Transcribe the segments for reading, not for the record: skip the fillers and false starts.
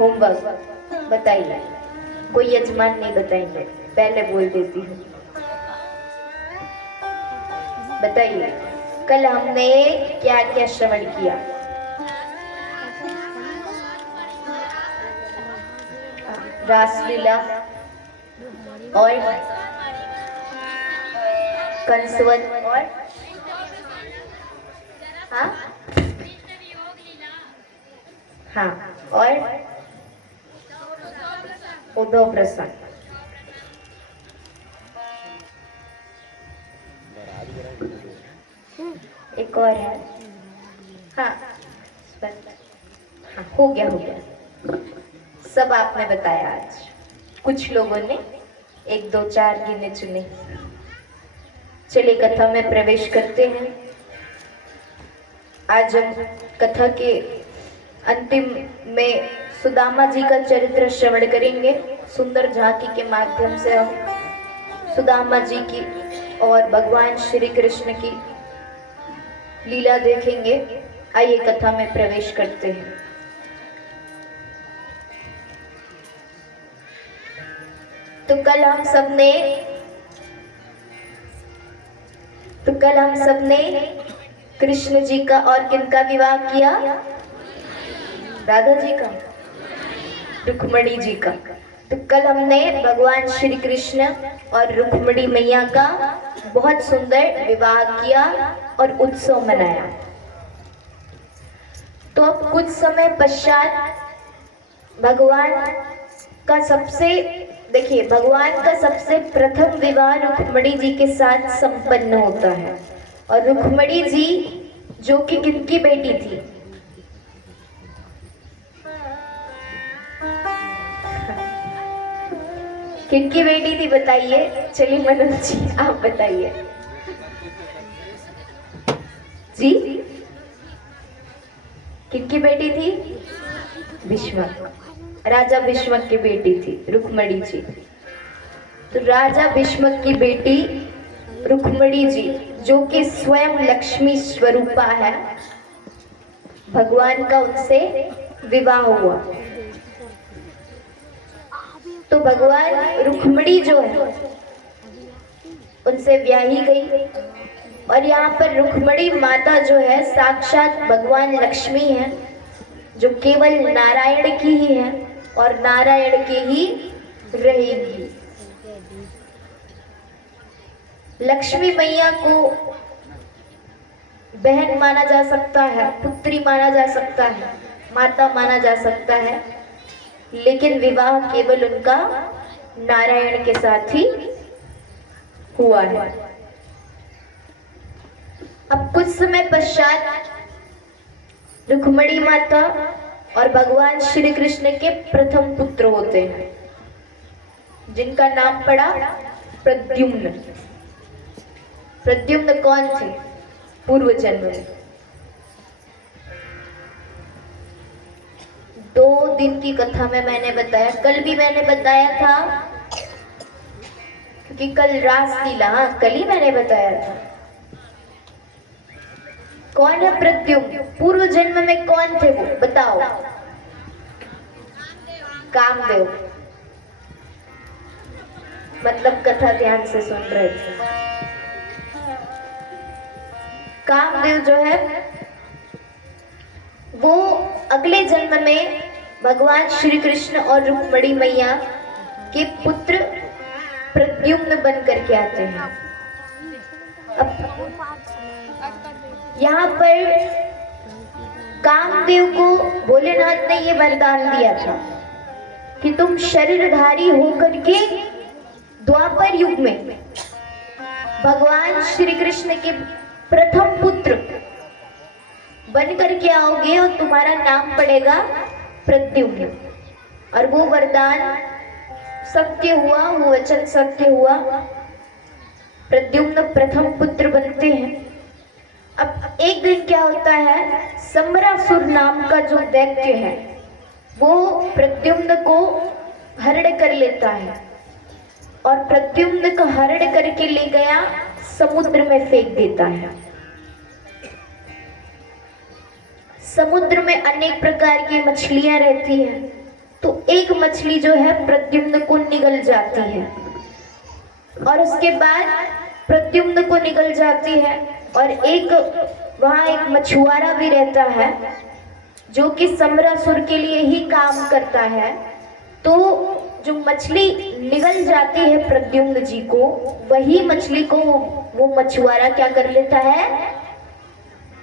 Homework बताइए। कोई यजमान नहीं बताएंगे, पहले बोल देती हूँ। बताइए कल हमने क्या क्या श्रवण किया? रासलीला और कंसवत और हाँ हाँ और उद्धव प्रसाद। एक और है। हाँ हाँ, हो गया हो गया। सब आपने बताया आज। कुछ लोगों ने 1 2 4 गिने चुने। चलिए कथा में प्रवेश करते हैं। आज हम कथा के अंतिम में सुदामा जी का चरित्र श्रवण करेंगे। सुंदर झांकी के माध्यम से हम सुदामा जी की और भगवान श्री कृष्ण की लीला देखेंगे। आइए कथा में प्रवेश करते हैं। तो कल हम सबने कृष्ण जी का और किनका विवाह किया? राधा जी का, रुक्मणी जी का। तो कल हमने भगवान श्री कृष्ण और रुक्मणी मैया का बहुत सुंदर विवाह किया और उत्सव मनाया। तो अब कुछ समय पश्चात भगवान का सबसे प्रथम विवाह रुक्मणी जी के साथ संपन्न होता है। और रुक्मणी जी जो कि किनकी बेटी थी? किनकी बेटी थी बताइए? चलिए मनोज जी आप बताइए जी। किनकी बेटी थी? भीष्मक, राजा भीष्मक की बेटी थी रुक्मणी जी। तो राजा भीष्मक की बेटी रुक्मणी जी जो कि स्वयं लक्ष्मी स्वरूपा है, भगवान का उनसे विवाह हुआ। तो भगवान रुक्मणी जो है उनसे ब्याही गई। और यहाँ पर रुक्मणी माता जो है साक्षात भगवान लक्ष्मी है, जो केवल नारायण की ही है और नारायण की ही रहेगी। लक्ष्मी मैया को बहन माना जा सकता है, पुत्री माना जा सकता है, माता माना जा सकता है, लेकिन विवाह केवल उनका नारायण के साथ ही हुआ है। अब कुछ समय पश्चात रुक्मणी माता और भगवान श्री कृष्ण के प्रथम पुत्र होते हैं, जिनका नाम पड़ा प्रद्युम्न। प्रद्युम्न कौन थे? पूर्व जन्म में 2 दिन की कथा में मैंने बताया, कल भी मैंने बताया था, क्योंकि कल रासलीला, हाँ कल ही मैंने बताया था। कौन है प्रद्युम्न? पूर्व जन्म में कौन थे वो बताओ? कामदेव। मतलब कथा ध्यान से सुन रहे थे। कामदेव जो है वो अगले जन्म में भगवान श्री कृष्ण और रुक्मणी मैया के पुत्र प्रद्युम्न बन करके आते हैं। अब यहाँ पर कामदेव को भोलेनाथ ने ये वरदान दिया था कि तुम शरीरधारी होकर के द्वापर युग में भगवान श्री कृष्ण के प्रथम पुत्र बन करके आओगे और तुम्हारा नाम पड़ेगा प्रद्युम्न। और वो वरदान सत्य हुआ, वो वचन सत्य हुआ। प्रद्युम्न प्रथम पुत्र बनते हैं। अब एक दिन क्या होता है, सम्रासुर नाम का जो दैत्य है वो प्रद्युम्न को हरण कर लेता है और प्रद्युम्न को हरण करके ले गया समुद्र में फेंक देता है। समुद्र में अनेक प्रकार की मछलियां रहती हैं, तो एक मछली जो है प्रद्युम्न को निगल जाती है, और उसके बाद प्रद्युम्न को निगल जाती है, और वहाँ एक मछुआरा भी रहता है जो कि सम्रासुर के लिए ही काम करता है। तो जो मछली निगल जाती है प्रद्युम्न जी को, वही मछली को वो मछुआरा क्या कर लेता है,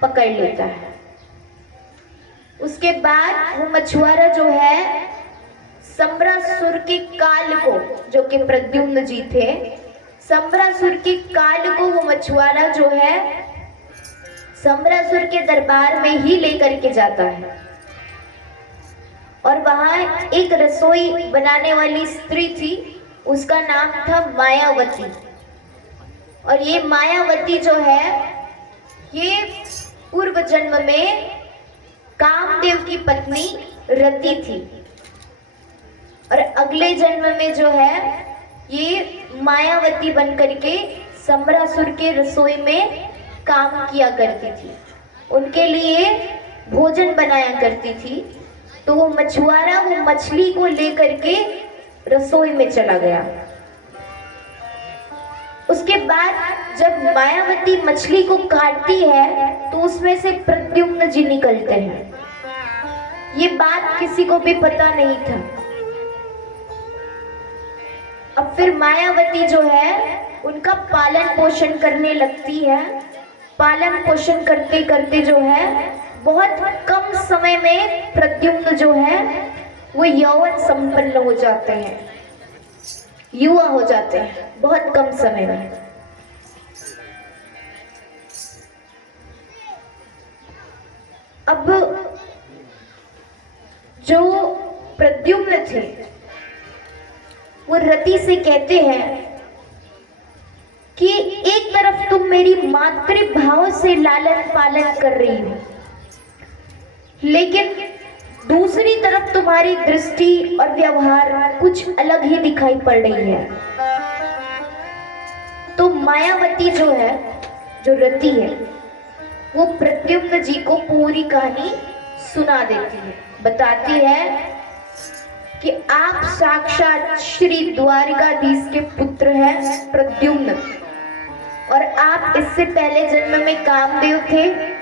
पकड़ लेता है। उसके बाद वो मछुआरा जो है सम्रासुर के काल को, जो कि प्रद्युम्न जी थे, सम्रासुर के काल को वो मछुआरा जो है सम्रासुर के दरबार में ही लेकर के जाता है। और वहां एक रसोई बनाने वाली स्त्री थी, उसका नाम था मायावती। और ये मायावती जो है ये पूर्व जन्म में कामदेव की पत्नी रति थी, और अगले जन्म में जो है ये मायावती बनकर के सम्रासुर के रसोई में काम किया करती थी, उनके लिए भोजन बनाया करती थी। तो वो मछुआरा वो मछली को लेकर के रसोई में चला गया। उसके बाद जब मायावती मछली को काटती है तो उसमें से प्रद्युम्न जी निकलते हैं। ये बात किसी को भी पता नहीं था। अब फिर मायावती जो है उनका पालन पोषण करने लगती है। पालन पोषण करते करते जो है बहुत कम समय में प्रद्युम्न जो है वो यौवन संपन्न हो जाते हैं, युवा हो जाते हैं बहुत कम समय में। अब जो प्रद्युम्न थे वो रति से कहते हैं कि एक तरफ तुम मेरी मातृभाव से लालन पालन कर रही हो, लेकिन दूसरी तरफ तुम्हारी दृष्टि और व्यवहार कुछ अलग ही दिखाई पड़ रही है। तो मायावती जो है, जो रति है, वो प्रद्युम्न जी को पूरी कहानी सुना देती है, बताती है कि आप साक्षात श्री द्वारिकाधीश के पुत्र हैं प्रद्युम्न, और आप इससे पहले जन्म में कामदेव थे,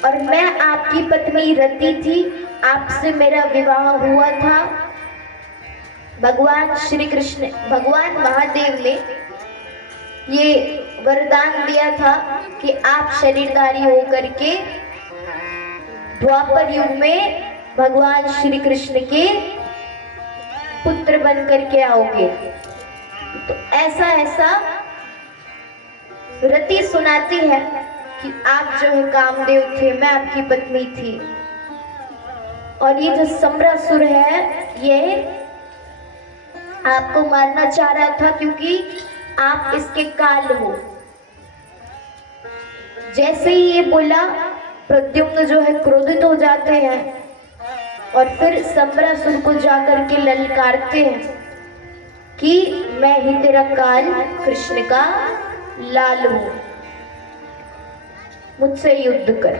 और मैं आपकी पत्नी रति थी, आपसे मेरा विवाह हुआ था। भगवान श्री कृष्ण, भगवान महादेव ने ये वरदान दिया था कि आप शरीरधारी होकर के द्वापर युग में भगवान श्री कृष्ण के पुत्र बन करके आओगे। तो ऐसा ऐसा रति सुनाती है कि आप जो है कामदेव थे, मैं आपकी पत्नी थी, और ये जो सम्रासुर है ये आपको मारना चाह रहा था क्योंकि आप इसके काल हो। जैसे ही ये बोला प्रद्युम्न जो है क्रोधित हो जाते हैं, और फिर सम्रासुर को जाकर के ललकारते हैं कि मैं ही तेरा काल कृष्ण का लाल हूं, मुझसे युद्ध कर।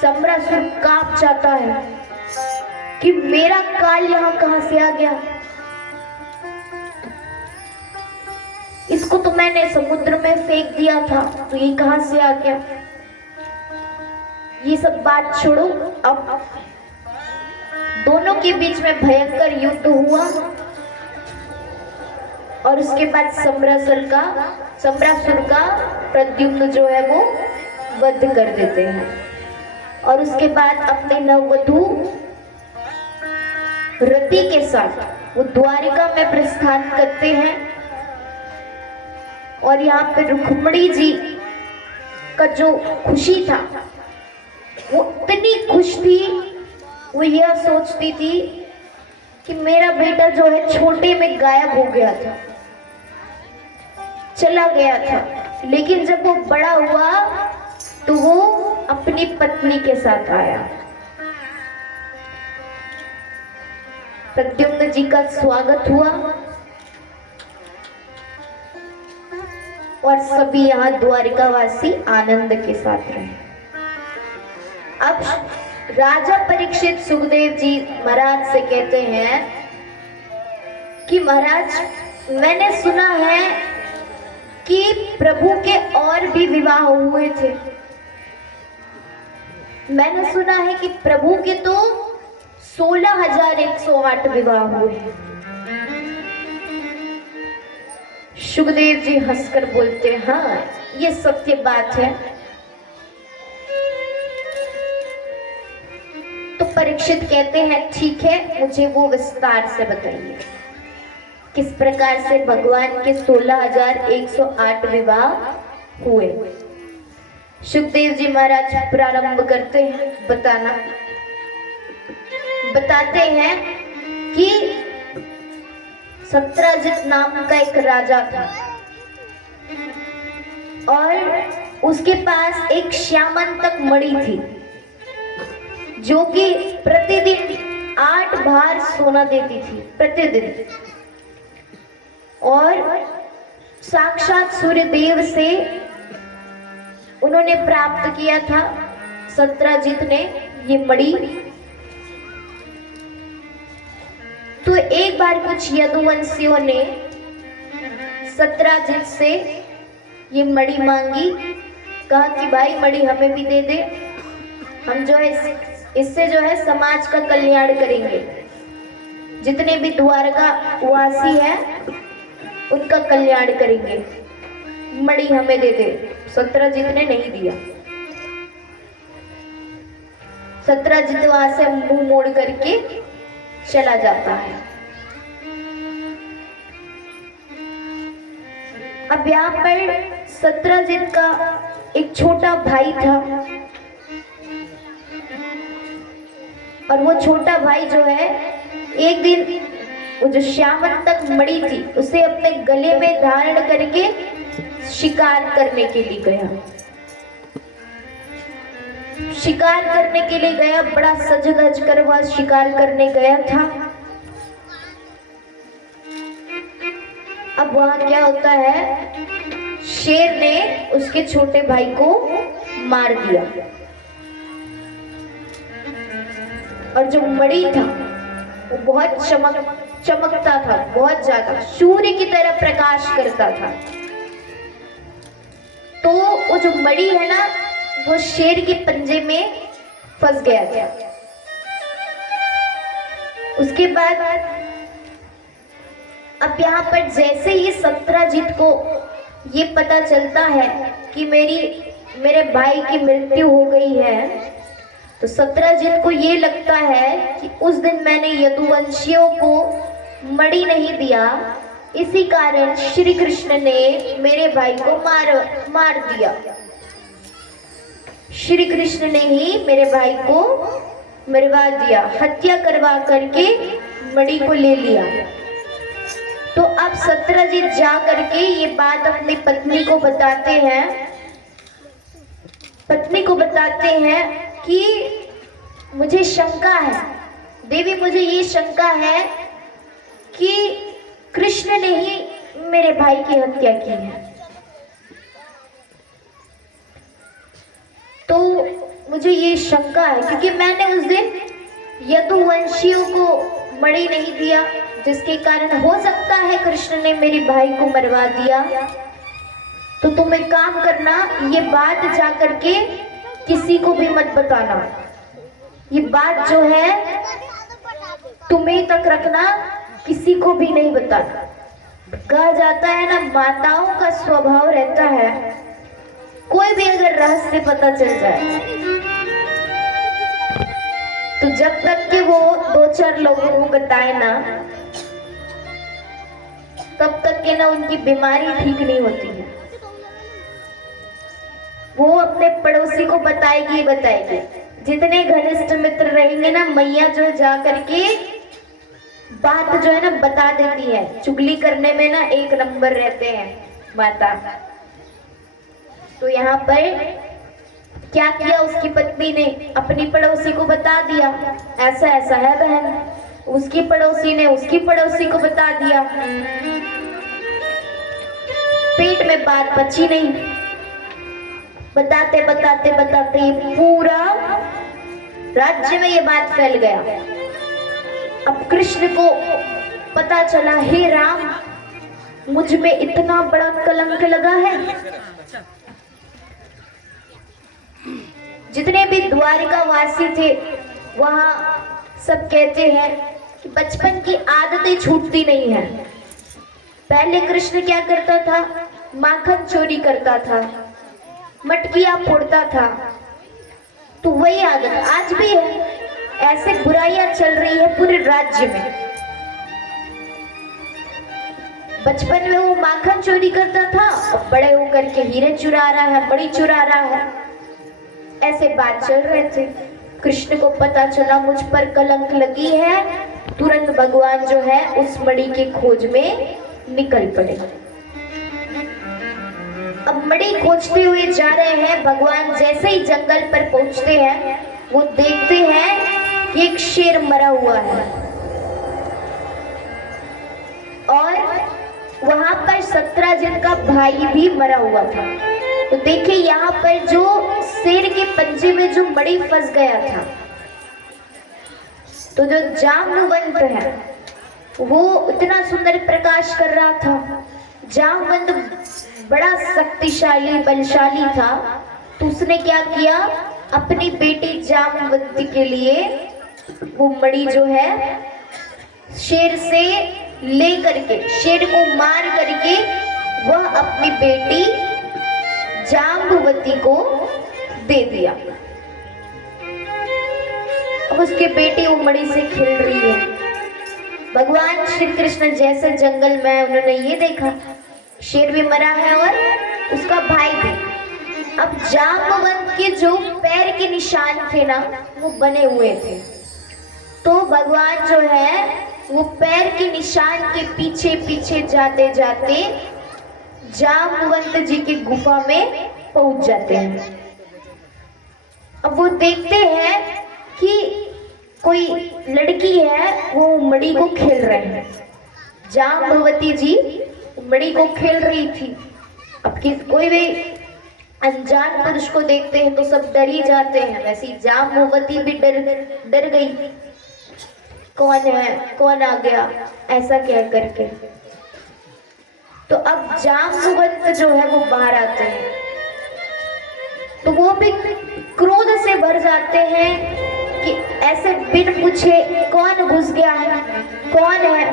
सम्रासुर कांप जाता है कि मेरा काल यहां कहां से आ गया, इसको तो मैंने समुद्र में फेंक दिया था, तो ये कहां से आ गया। ये सब बात छोड़ो, अब दोनों के बीच में भयंकर युद्ध हुआ, और उसके बाद सम्रासुर का प्रद्युम्न जो है वो वध कर देते हैं। और उसके बाद अपने नववधू रति के साथ वो द्वारिका में प्रस्थान करते हैं। और यहाँ पे रुक्मिणी जी का जो खुशी था, वो इतनी खुश थी, वो यह सोचती थी कि मेरा बेटा जो है छोटे में गायब हो गया था, चला गया था, लेकिन जब वो बड़ा हुआ तो वो अपनी पत्नी के साथ आया। प्रद्युम्न जी का स्वागत हुआ और सभी यहाँ द्वारिकावासी आनंद के साथ रहे। अब राजा परीक्षित सुखदेव जी महाराज से कहते हैं कि महाराज, मैंने सुना है कि प्रभु के और भी विवाह हुए थे। मैंने सुना है कि प्रभु के तो 16,108 विवाह हुए हैं। सुखदेव जी हंसकर बोलते, हाँ ये सत्य बात है। तो परीक्षित कहते हैं, ठीक है, मुझे वो विस्तार से बताइए, किस प्रकार से भगवान के 16,108 विवाह हुए। सुखदेव जी महाराज प्रारंभ करते हैं बताना। बताते हैं कि सत्रजित नाम का एक राजा था और उसके पास एक श्यामंतक मणि थी, जो कि प्रतिदिन 8 भार सोना देती थी प्रतिदिन। और साक्षात सूर्यदेव से उन्होंने प्राप्त किया था, सत्रजित ने, ये मणि। तो एक बार कुछ यदुवंशियों ने सत्रजित से ये मणि मांगी। कहा कि भाई मणि हमें भी दे दे, हम जो है इससे जो है समाज का कल्याण करेंगे। जितने भी द्वारका वासी हैं उनका कल्याण करेंगे, मणि हमें दे दे। सत्रजित ने नहीं दिया। सत्रजित वहां से मुंह मोड़ करके चला जाता है। अब यहाँ पर सत्रजित का एक छोटा भाई था और वो छोटा भाई जो है एक दिन वो जो श्यामंतक मणि थी उसे अपने गले में धारण करके शिकार करने के लिए गया। शिकार करने के लिए गया, बड़ा सज धज कर वह शिकार करने गया था। अब वहां क्या होता है, शेर ने उसके छोटे भाई को मार दिया और जो मणि था वो बहुत चमकता था, बहुत ज्यादा सूर्य की तरह प्रकाश करता था। तो वो जो मणि है ना, वो शेर के पंजे में फंस गया था। उसके बाद अब यहाँ पर जैसे ही सत्रजित को ये पता चलता है कि मेरे भाई की मृत्यु हो गई है, तो सत्रजित को ये लगता है कि उस दिन मैंने यदुवंशियों को मणि नहीं दिया, इसी कारण श्री कृष्ण ने मेरे भाई को मार दिया। श्री कृष्ण ने ही मेरे भाई को मरवा दिया, हत्या करवा करके मणि को ले लिया। तो अब सत्रजित जा करके ये बात अपनी पत्नी को बताते हैं। पत्नी को बताते हैं कि मुझे शंका है, देवी मुझे ये शंका है कि कृष्ण ने ही मेरे भाई की हत्या की है। तो मुझे ये शंका है क्योंकि मैंने उस दिन यदुवंशियों को मणि नहीं दिया, जिसके कारण हो सकता है कृष्ण ने मेरे भाई को मरवा दिया। तो तुम एक काम करना, ये बात जा करके किसी को भी मत बताना, ये बात जो है तुम्हें तक रखना, किसी को भी नहीं बताना। कहा जाता है ना, माताओं का स्वभाव रहता है, कोई भी अगर रहस्य पता चल जाए तो जब तक कि वो 2-4 लोगों को बताए ना, तब तक के ना उनकी बीमारी ठीक नहीं होती है। वो अपने पड़ोसी को बताएगी। जितने घनिष्ठ मित्र रहेंगे ना, मैया जो जा करके बात जो है ना बता देती है। चुगली करने में ना 1 नंबर रहते हैं माता। तो यहाँ पर क्या किया उसकी पत्नी ने, अपनी पड़ोसी को बता दिया, ऐसा ऐसा है बहन। उसकी पड़ोसी ने उसकी पड़ोसी को बता दिया। पेट में बात बची नहीं। बताते बताते बताते पूरा राज्य में ये बात फैल गया। अब कृष्ण को पता चला, हे राम, मुझ में इतना बड़ा कलंक लगा है। जितने भी द्वारिका वासी थे वहां सब कहते हैं कि बचपन की आदतें छूटती नहीं है। पहले कृष्ण क्या करता था? माखन चोरी करता था, मटकियां फोड़ता था, तो वही आदत आज भी है। ऐसे बुराइयां चल रही है पूरे राज्य में। बचपन में वो माखन चोरी करता था और बड़े होकर के हीरे चुरा रहा है, मणि चुरा रहा है, ऐसे बात चल रहे थे। कृष्ण को पता चला मुझ पर कलंक लगी है, तुरंत भगवान जो है उस मणि की खोज में निकल पड़े। अब मणि खोजते हुए जा रहे हैं। भगवान जैसे ही जंगल पर पहुंचते हैं, वो देखते हैं कि एक शेर मरा हुआ है और वहां पर सत्रजित का भाई भी मरा हुआ था। तो देखिए यहाँ पर जो शेर के पंजे में जो मणि फंस गया था, तो जो जाम्बवंत है वो इतना सुंदर प्रकाश कर रहा था। जाम्बवंत बड़ा शक्तिशाली बलशाली था, तो उसने क्या किया, अपनी बेटी जाम्बवती के लिए वो मणि जो है शेर से ले करके, शेर को मार करके वह अपनी बेटी जाम्बवती को दे दिया। अब उसकी बेटी वो मणि से खेल रही है। भगवान श्री कृष्ण जैसे जंगल में उन्होंने ये देखा, शेर भी मरा है और उसका भाई भी। अब जाम्बवंत के जो पैर के निशान थे ना, वो बने हुए थे। तो भगवान जो है वो पैर के निशान के पीछे पीछे जाते जाते जाम्बवंत जी की गुफा में पहुंच जाते हैं। अब वो देखते हैं कि कोई लड़की है, वो मणि को खेल रहे हैं। जाम्बवती जी मणि को खेल रही थी। अब कोई भी अनजान पुरुष को देखते हैं तो सब डर ही जाते हैं, वैसे ही जाम्बवती भी डर गई। कौन है, कौन आ गया, ऐसा कह करके। तो अब जाम्बवंत जो है वो बाहर आते हैं, तो वो भी क्रोध से भर जाते हैं कि ऐसे बिन पूछे कौन घुस गया है, कौन है,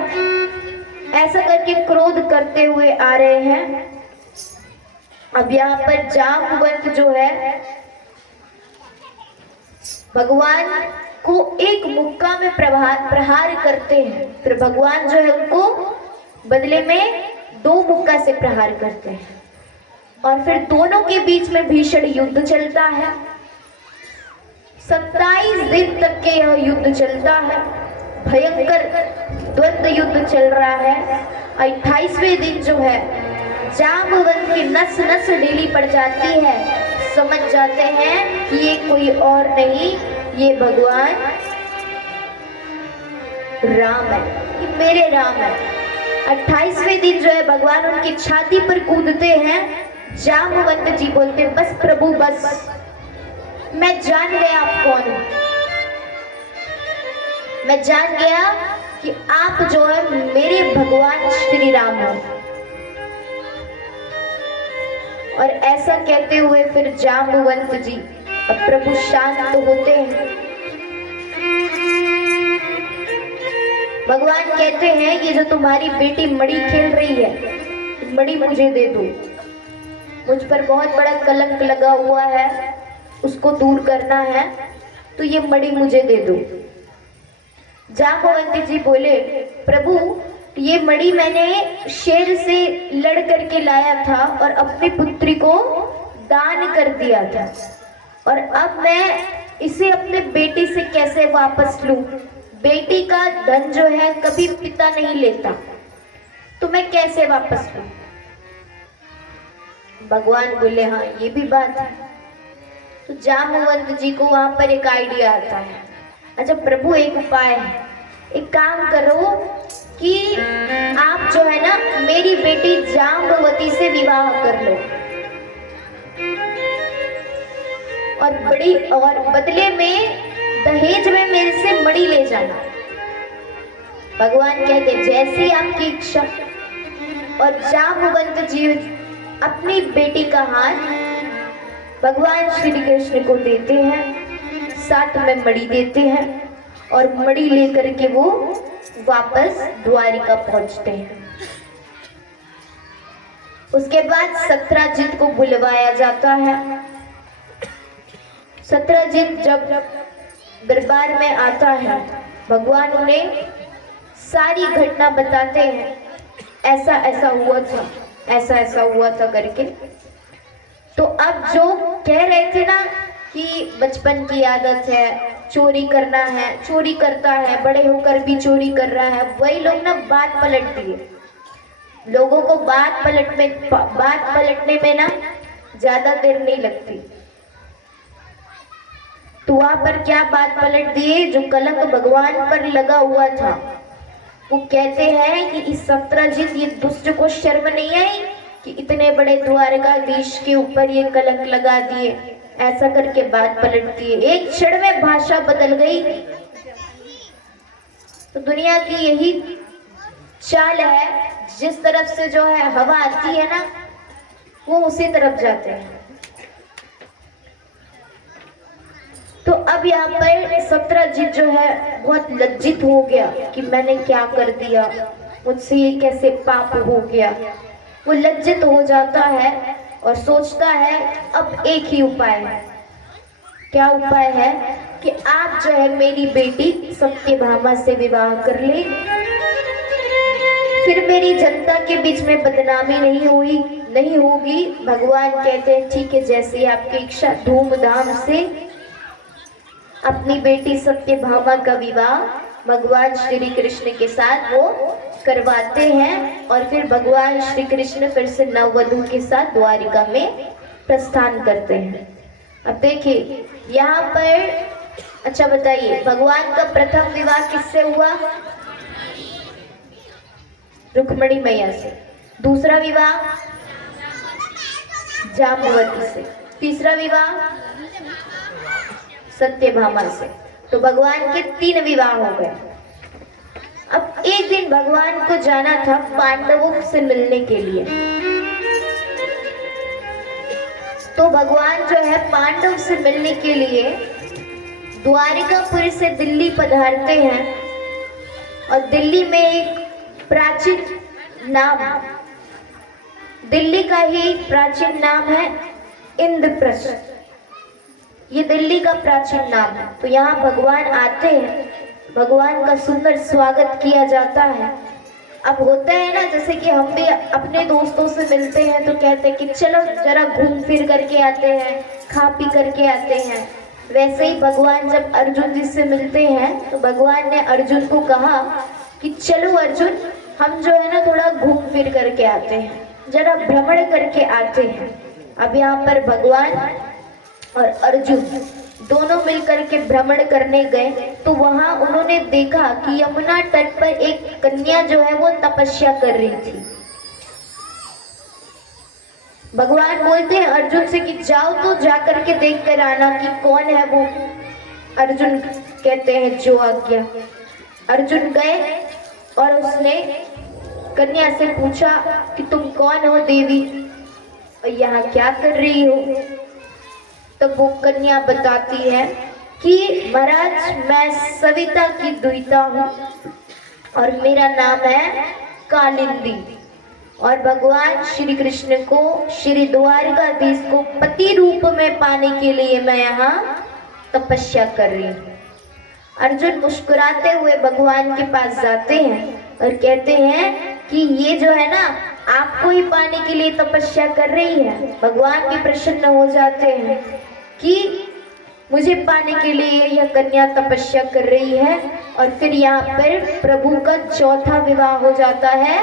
ऐसा करके क्रोध करते हुए आ रहे हैं। अब यहाँ पर जाम्बवंत जो है भगवान को एक मुक्का में प्रहार करते हैं। फिर भगवान जो है उनको बदले में 2 मुक्का से प्रहार करते हैं और फिर दोनों के बीच में भीषण युद्ध चलता है। 27 दिन तक के यह युद्ध चलता है, भयंकर द्वंद्व युद्ध चल रहा है। 28वें दिन जो है जाम्बवंत की नस नस ढीली पड़ जाती है। समझ जाते हैं कि ये कोई और नहीं, ये भगवान राम है, ये मेरे राम है। 28वें दिन जो है भगवान उनकी छाती पर कूदते हैं। जाम्बवंत जी बोलते हैं, बस प्रभु बस, मैं जान गया आप कौन हो, मैं जान गया कि आप जो है मेरे भगवान श्री राम हो। और ऐसा कहते हुए फिर जाम्बवंत जी अब प्रभु शांत होते हैं। भगवान कहते हैं, ये जो तुम्हारी बेटी मणि खेल रही है, मणि मुझे दे दो, मुझ पर बहुत बड़ा कलंक लगा हुआ है, उसको दूर करना है, तो ये मणि मुझे दे दो। जाम्बवंत जी बोले, प्रभु ये मणि मैंने शेर से लड़ करके लाया था और अपनी पुत्री को दान कर दिया था, और अब मैं इसे अपने बेटी से कैसे वापस लूं? बेटी का धन जो है कभी पिता नहीं लेता, तो मैं कैसे वापस लूं? भगवान बोले, हाँ ये भी बात है। तो जाम्बवंत जी को वहां पर एक आइडिया आता है, अच्छा प्रभु एक उपाय है, एक काम करो कि आप जो है ना मेरी बेटी जाम्बवती से विवाह कर लो, और बदले में दहेज में मेरे से मणि ले जाना। भगवान कहते जैसी आपकी इच्छा। और जाम्बवंत जी अपनी बेटी का हाथ भगवान श्री कृष्ण को देते हैं, साथ में मणि देते हैं और मणि लेकर के वो वापस द्वारिका पहुंचते हैं। उसके बाद सत्यजित को बुलवाया जाता है। सत्यजित जब दरबार में आता है, भगवान उन्हें सारी घटना बताते हैं, ऐसा ऐसा हुआ था, ऐसा ऐसा हुआ था करके। तो अब जो कह रहे थे ना कि बचपन की आदत है, चोरी करना है, चोरी करता है, बड़े होकर भी चोरी कर रहा है, वही लोग ना बात पलट दिए। लोगों को बात पलटने में ना ज्यादा देर नहीं लगती। तो वहां पर क्या बात पलट दिए, जो कलंक भगवान पर लगा हुआ था। वो कहते हैं कि इस सत्यजित, ये दुष्ट को शर्म नहीं आई कि इतने बड़े द्वारकाधीश के ऊपर ये कलंक लगा दिए। ऐसा करके बात पलट दिए, एक क्षण में भाषा बदल गई। तो दुनिया की यही चाल है, जिस तरफ से जो है हवा आती है ना, वो उसी तरफ जाते हैं। तो अब यहाँ पर सत्यजित जो है बहुत लज्जित हो गया कि मैंने क्या कर दिया, मुझसे ये कैसे पाप हो गया। वो लज्जित हो जाता है और सोचता है अब एक ही उपाय है। क्या उपाय है कि आप जो है मेरी बेटी सत्यभामा से विवाह कर ले, फिर मेरी जनता के बीच में बदनामी नहीं होगी। भगवान कहते हैं ठीक है, जैसे आपकी इच्छा। धूमधाम से अपनी बेटी सत्यभामा का विवाह भगवान श्री कृष्ण के साथ वो करवाते हैं और फिर भगवान श्री कृष्ण फिर से नववधू के साथ द्वारिका में प्रस्थान करते हैं। अब देखिए यहाँ पर, अच्छा बताइए, भगवान का प्रथम विवाह किससे हुआ? रुक्मिणी मैया से। दूसरा विवाह जाम्बवती से। तीसरा विवाह सत्यभामा से। तो भगवान के 3 विवाह हो गए। अब एक दिन भगवान को जाना था पांडवों से मिलने के लिए। तो भगवान जो है पांडव से मिलने के लिए द्वारिकापुरी से दिल्ली पधारते हैं और दिल्ली में एक प्राचीन नाम, दिल्ली का ही प्राचीन नाम है इंद्रप्रस्थ। ये दिल्ली का प्राचीन नाम है। तो यहाँ भगवान आते हैं, भगवान का सुंदर स्वागत किया जाता है। अब होता है ना, जैसे कि हम भी अपने दोस्तों से मिलते हैं तो कहते हैं कि चलो जरा घूम फिर करके आते हैं, खा पी करके आते हैं। वैसे ही भगवान जब अर्जुन जी से मिलते हैं तो भगवान ने अर्जुन को कहा कि चलो अर्जुन, हम जो है ना थोड़ा घूम फिर करके आते हैं, जरा भ्रमण करके आते हैं। अब यहाँ पर भगवान और अर्जुन दोनों मिलकर के भ्रमण करने गए तो वहां उन्होंने देखा कि यमुना तट पर एक कन्या जो है वो तपस्या कर रही थी। भगवान बोलते हैं अर्जुन से कि जाओ तो जाकर के देख कर आना कि कौन है वो। अर्जुन कहते हैं जो आज्ञा। अर्जुन गए और उसने कन्या से पूछा कि तुम कौन हो देवी और यहाँ क्या कर रही हो? तब वो कन्या बताती है कि महाराज मैं सविता की दुहिता हूँ और मेरा नाम है कालिंदी और भगवान श्री कृष्ण को, श्री द्वारकाधीश को पति रूप में पाने के लिए मैं यहाँ तपस्या कर रही हूँ। अर्जुन मुस्कुराते हुए भगवान के पास जाते हैं और कहते हैं कि ये जो है ना आपको ही पाने के लिए तपस्या कर रही है। भगवान भी प्रसन्न हो जाते हैं कि मुझे पाने के लिए यह कन्या तपस्या कर रही है। और फिर यहाँ पर प्रभु का चौथा विवाह हो जाता है